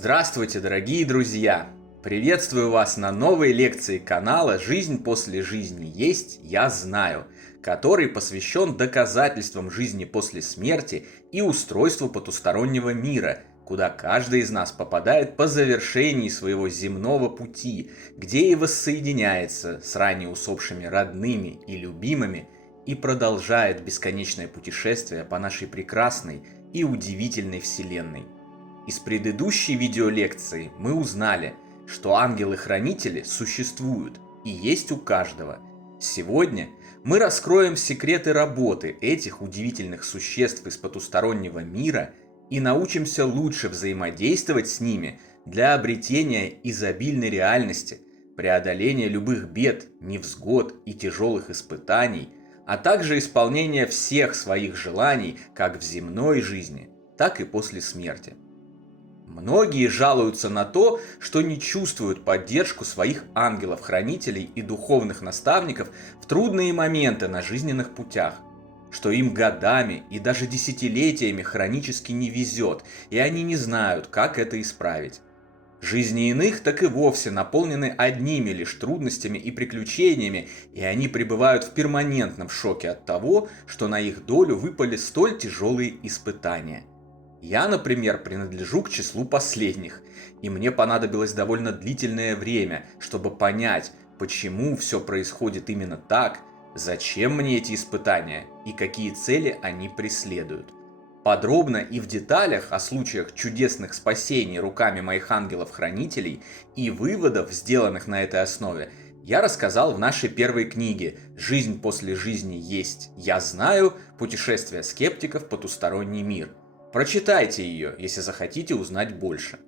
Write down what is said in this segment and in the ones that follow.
Здравствуйте, дорогие друзья! Приветствую вас на новой лекции канала «Жизнь после жизни есть, я знаю», который посвящен доказательствам жизни после смерти и устройству потустороннего мира, куда каждый из нас попадает по завершении своего земного пути, где и воссоединяется с ранее усопшими родными и любимыми и продолжает бесконечное путешествие по нашей прекрасной и удивительной Вселенной. Из предыдущей видеолекции мы узнали, что ангелы-хранители существуют и есть у каждого. Сегодня мы раскроем секреты работы этих удивительных существ из потустороннего мира и научимся лучше взаимодействовать с ними для обретения изобильной реальности, преодоления любых бед, невзгод и тяжелых испытаний, а также исполнения всех своих желаний как в земной жизни, так и после смерти. Многие жалуются на то, что не чувствуют поддержку своих ангелов-хранителей и духовных наставников в трудные моменты на жизненных путях, что им годами и даже десятилетиями хронически не везет, и они не знают, как это исправить. Жизни иных так и вовсе наполнены одними лишь трудностями и приключениями, и они пребывают в перманентном шоке от того, что на их долю выпали столь тяжелые испытания. Я, например, принадлежу к числу последних, и мне понадобилось довольно длительное время, чтобы понять, почему все происходит именно так, зачем мне эти испытания и какие цели они преследуют. Подробно и в деталях о случаях чудесных спасений руками моих ангелов-хранителей и выводов, сделанных на этой основе, я рассказал в нашей первой книге «Жизнь после жизни есть, я знаю. Путешествие скептиков в потусторонний мир». Прочитайте ее, если захотите узнать больше.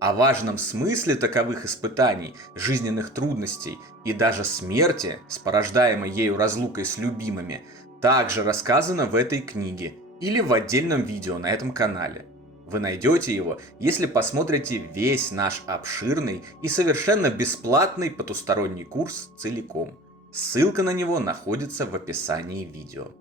О важном смысле таковых испытаний, жизненных трудностей и даже смерти, с порождаемой ею разлукой с любимыми, также рассказано в этой книге или в отдельном видео на этом канале. Вы найдете его, если посмотрите весь наш обширный и совершенно бесплатный потусторонний курс целиком. Ссылка на него находится в описании видео.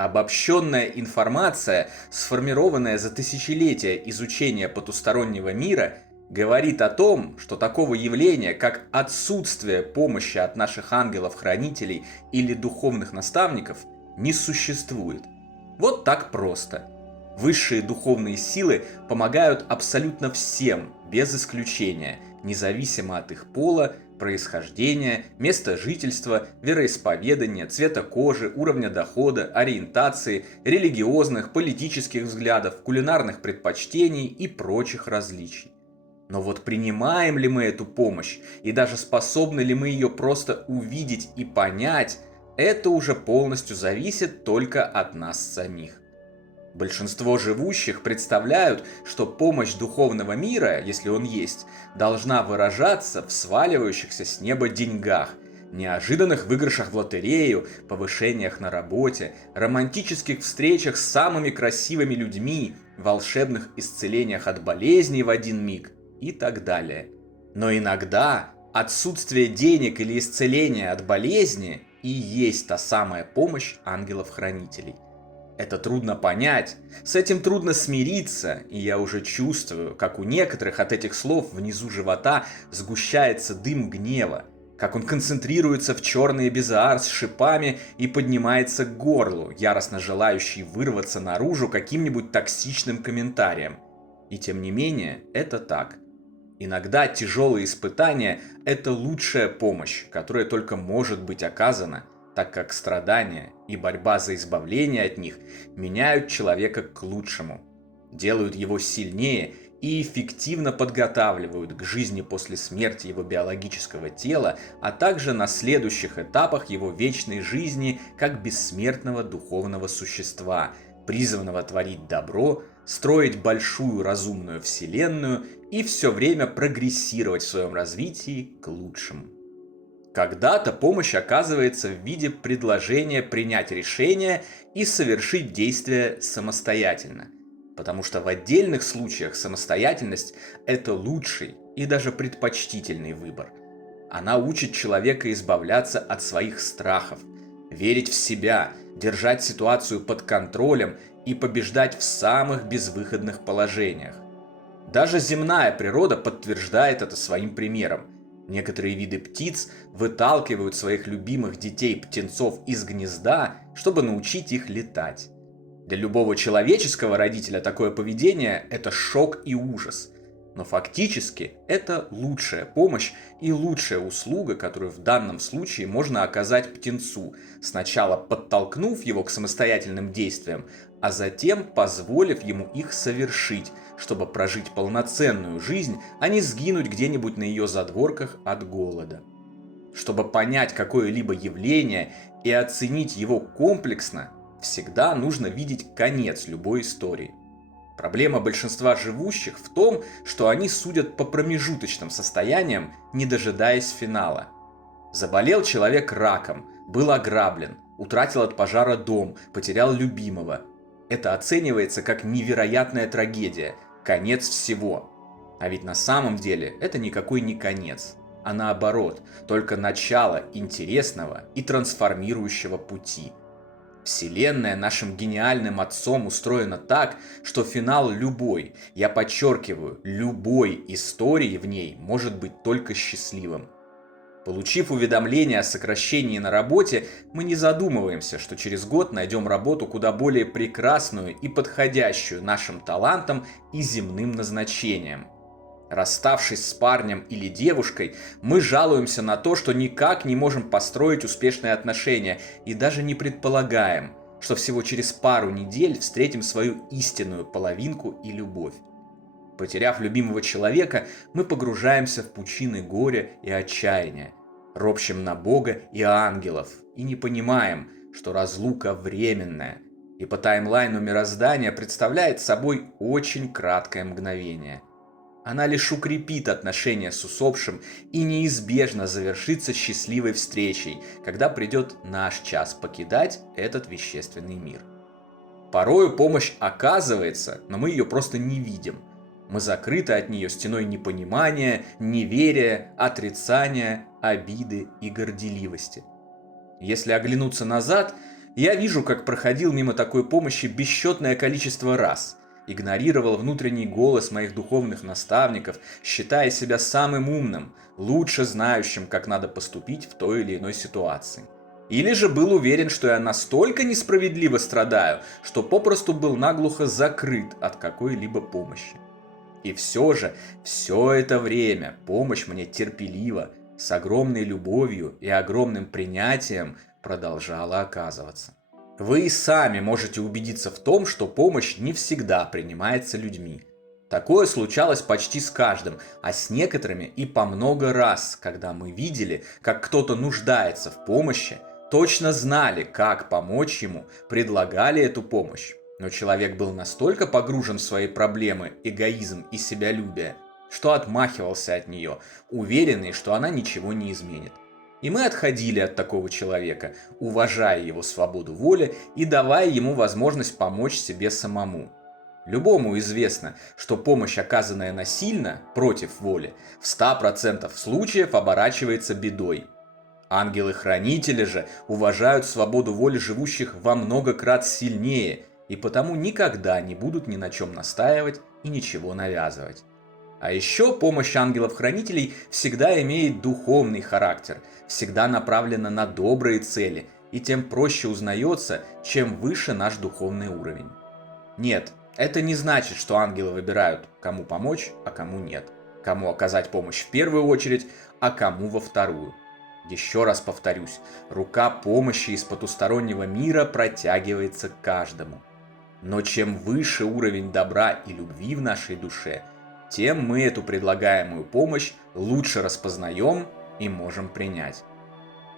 Обобщенная информация, сформированная за тысячелетия изучения потустороннего мира, говорит о том, что такого явления, как отсутствие помощи от наших ангелов-хранителей или духовных наставников, не существует. Вот так просто. Высшие духовные силы помогают абсолютно всем, без исключения, независимо от их пола, происхождения, места жительства, вероисповедания, цвета кожи, уровня дохода, ориентации, религиозных, политических взглядов, кулинарных предпочтений и прочих различий. Но вот принимаем ли мы эту помощь и даже способны ли мы ее просто увидеть и понять, это уже полностью зависит только от нас самих. Большинство живущих представляют, что помощь духовного мира, если он есть, должна выражаться в сваливающихся с неба деньгах, неожиданных выигрышах в лотерею, повышениях на работе, романтических встречах с самыми красивыми людьми, волшебных исцелениях от болезней в один миг и так далее. Но иногда отсутствие денег или исцеления от болезни и есть та самая помощь ангелов-хранителей. Это трудно понять, с этим трудно смириться, и я уже чувствую, как у некоторых от этих слов внизу живота сгущается дым гнева, как он концентрируется в черный безаар с шипами и поднимается к горлу, яростно желающий вырваться наружу каким-нибудь токсичным комментарием. И тем не менее, это так. Иногда тяжелые испытания – это лучшая помощь, которая только может быть оказана, так как страдания и борьба за избавление от них меняют человека к лучшему, делают его сильнее и эффективно подготавливают к жизни после смерти его биологического тела, а также на следующих этапах его вечной жизни как бессмертного духовного существа, призванного творить добро, строить большую разумную вселенную и все время прогрессировать в своем развитии к лучшему. Когда-то помощь оказывается в виде предложения принять решение и совершить действие самостоятельно, потому что в отдельных случаях самостоятельность – это лучший и даже предпочтительный выбор. Она учит человека избавляться от своих страхов, верить в себя, держать ситуацию под контролем и побеждать в самых безвыходных положениях. Даже земная природа подтверждает это своим примером. Некоторые виды птиц выталкивают своих любимых детей-птенцов из гнезда, чтобы научить их летать. Для любого человеческого родителя такое поведение – это шок и ужас. Но фактически это лучшая помощь и лучшая услуга, которую в данном случае можно оказать птенцу, сначала подтолкнув его к самостоятельным действиям, а затем позволив ему их совершить, чтобы прожить полноценную жизнь, а не сгинуть где-нибудь на ее задворках от голода. Чтобы понять какое-либо явление и оценить его комплексно, всегда нужно видеть конец любой истории. Проблема большинства живущих в том, что они судят по промежуточным состояниям, не дожидаясь финала. Заболел человек раком, был ограблен, утратил от пожара дом, потерял любимого. Это оценивается как невероятная трагедия, конец всего. А ведь на самом деле это никакой не конец, а наоборот, только начало интересного и трансформирующего пути. Вселенная нашим гениальным отцом устроена так, что финал любой, я подчеркиваю, любой истории в ней может быть только счастливым. Получив уведомление о сокращении на работе, мы не задумываемся, что через год найдем работу куда более прекрасную и подходящую нашим талантам и земным назначениям. Расставшись с парнем или девушкой, мы жалуемся на то, что никак не можем построить успешные отношения и даже не предполагаем, что всего через пару недель встретим свою истинную половинку и любовь. Потеряв любимого человека, мы погружаемся в пучины горя и отчаяния, ропщем на Бога и ангелов и не понимаем, что разлука временная и по таймлайну мироздания представляет собой очень краткое мгновение. Она лишь укрепит отношения с усопшим и неизбежно завершится счастливой встречей, когда придет наш час покидать этот вещественный мир. Порою помощь оказывается, но мы ее просто не видим. Мы закрыты от нее стеной непонимания, неверия, отрицания, обиды и горделивости. Если оглянуться назад, я вижу, как проходил мимо такой помощи бесчетное количество раз. Игнорировал внутренний голос моих духовных наставников, считая себя самым умным, лучше знающим, как надо поступить в той или иной ситуации. Или же был уверен, что я настолько несправедливо страдаю, что попросту был наглухо закрыт от какой-либо помощи. И все же, все это время помощь мне терпеливо, с огромной любовью и огромным принятием продолжала оказываться. Вы и сами можете убедиться в том, что помощь не всегда принимается людьми. Такое случалось почти с каждым, а с некоторыми и по много раз, когда мы видели, как кто-то нуждается в помощи, точно знали, как помочь ему, предлагали эту помощь. Но человек был настолько погружен в свои проблемы, эгоизм и себялюбие, что отмахивался от нее, уверенный, что она ничего не изменит. И мы отходили от такого человека, уважая его свободу воли и давая ему возможность помочь себе самому. Любому известно, что помощь, оказанная насильно, против воли, в 100% случаев оборачивается бедой. Ангелы-хранители же уважают свободу воли живущих во много крат сильнее и потому никогда не будут ни на чем настаивать и ничего навязывать. А еще помощь ангелов-хранителей всегда имеет духовный характер, всегда направлена на добрые цели и тем проще узнается, чем выше наш духовный уровень. Нет, это не значит, что ангелы выбирают, кому помочь, а кому нет, кому оказать помощь в первую очередь, а кому во вторую. Еще раз повторюсь, рука помощи из потустороннего мира протягивается к каждому. Но чем выше уровень добра и любви в нашей душе, тем мы эту предлагаемую помощь лучше распознаем и можем принять.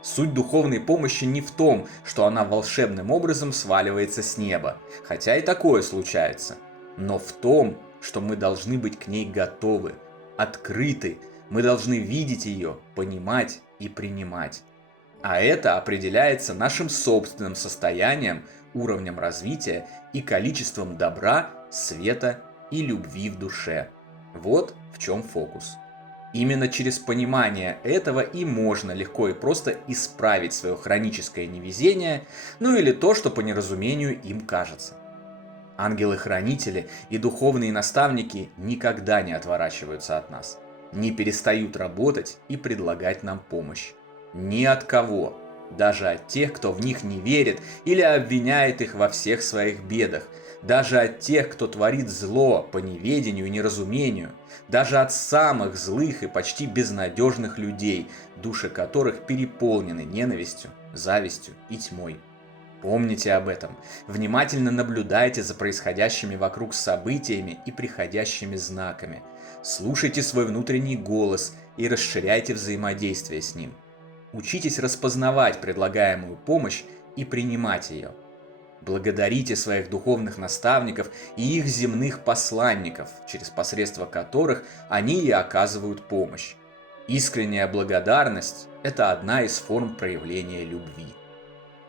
Суть духовной помощи не в том, что она волшебным образом сваливается с неба, хотя и такое случается, но в том, что мы должны быть к ней готовы, открыты, мы должны видеть ее, понимать и принимать. А это определяется нашим собственным состоянием, уровнем развития и количеством добра, света и любви в душе. Вот в чем фокус. Именно через понимание этого и можно легко и просто исправить свое хроническое невезение, ну или то, что по неразумению им кажется. Ангелы-хранители и духовные наставники никогда не отворачиваются от нас, не перестают работать и предлагать нам помощь. Ни от кого, даже от тех, кто в них не верит или обвиняет их во всех своих бедах, даже от тех, кто творит зло по неведению и неразумению, даже от самых злых и почти безнадежных людей, души которых переполнены ненавистью, завистью и тьмой. Помните об этом, внимательно наблюдайте за происходящими вокруг событиями и приходящими знаками. Слушайте свой внутренний голос и расширяйте взаимодействие с ним. Учитесь распознавать предлагаемую помощь и принимать ее. Благодарите своих духовных наставников и их земных посланников, через посредство которых они и оказывают помощь. Искренняя благодарность – это одна из форм проявления любви.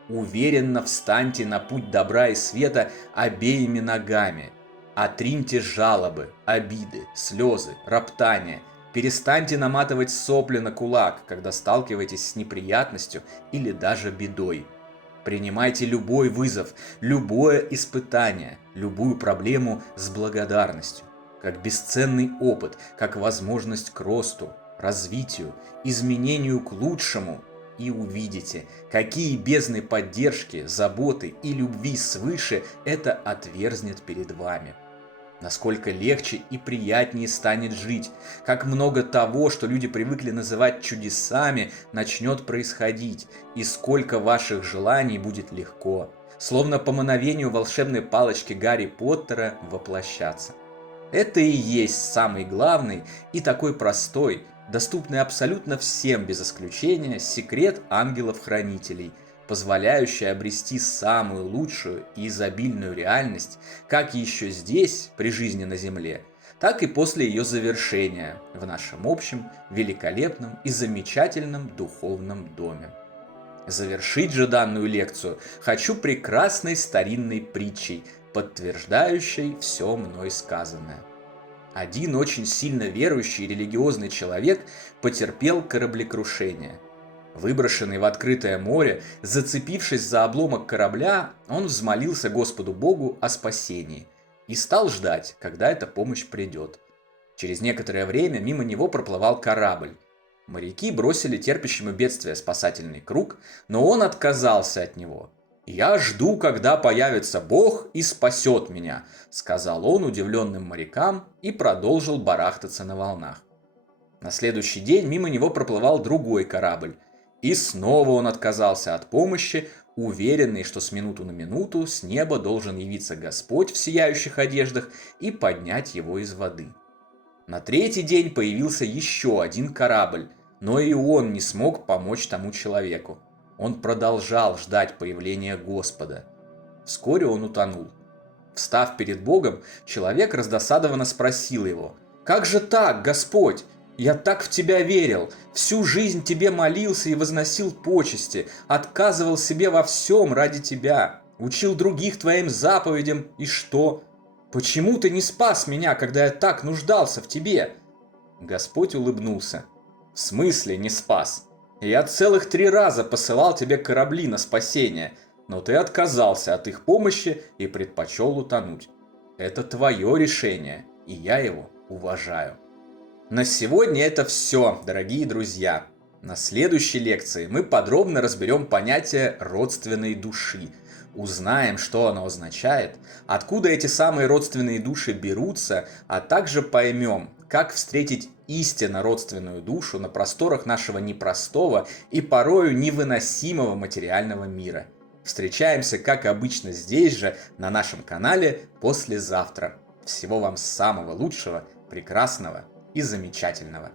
Уверенно встаньте на путь добра и света обеими ногами. Отриньте жалобы, обиды, слезы, роптания. Перестаньте наматывать сопли на кулак, когда сталкиваетесь с неприятностью или даже бедой. Принимайте любой вызов, любое испытание, любую проблему с благодарностью, как бесценный опыт, как возможность к росту, развитию, изменению к лучшему, и увидите, какие бездны поддержки, заботы и любви свыше это отверзнет перед вами. Насколько легче и приятнее станет жить, как много того, что люди привыкли называть чудесами, начнет происходить, и сколько ваших желаний будет легко, словно по мановению волшебной палочки Гарри Поттера, воплощаться. Это и есть самый главный и такой простой, доступный абсолютно всем без исключения секрет ангелов-хранителей, позволяющий обрести самую лучшую и изобильную реальность, как еще здесь, при жизни на Земле, так и после ее завершения в нашем общем, великолепном и замечательном духовном доме. Завершить же данную лекцию хочу прекрасной старинной притчей, подтверждающей все мной сказанное. Один очень сильно верующий религиозный человек потерпел кораблекрушение. Выброшенный в открытое море, зацепившись за обломок корабля, он взмолился Господу Богу о спасении и стал ждать, когда эта помощь придет. Через некоторое время мимо него проплывал корабль. Моряки бросили терпящему бедствие спасательный круг, но он отказался от него. «Я жду, когда появится Бог и спасет меня», — сказал он удивленным морякам и продолжил барахтаться на волнах. На следующий день мимо него проплывал другой корабль, и снова он отказался от помощи, уверенный, что с минуту на минуту с неба должен явиться Господь в сияющих одеждах и поднять его из воды. На третий день появился еще один корабль, но и он не смог помочь тому человеку. Он продолжал ждать появления Господа. Вскоре он утонул. Встав перед Богом, человек раздосадованно спросил его: «Как же так, Господь? Я так в Тебя верил, всю жизнь Тебе молился и возносил почести, отказывал себе во всем ради Тебя, учил других Твоим заповедям, и что? Почему Ты не спас меня, когда я так нуждался в Тебе?» Господь улыбнулся. «В смысле не спас? Я целых 3 раза посылал тебе корабли на спасение, но ты отказался от их помощи и предпочел утонуть. Это твое решение, и я его уважаю». На сегодня это все, дорогие друзья. На следующей лекции мы подробно разберем понятие родственной души, узнаем, что оно означает, откуда эти самые родственные души берутся, а также поймем, как встретить истинно родственную душу на просторах нашего непростого и порою невыносимого материального мира. Встречаемся, как обычно, здесь же, на нашем канале, послезавтра. Всего вам самого лучшего, прекрасного и замечательного.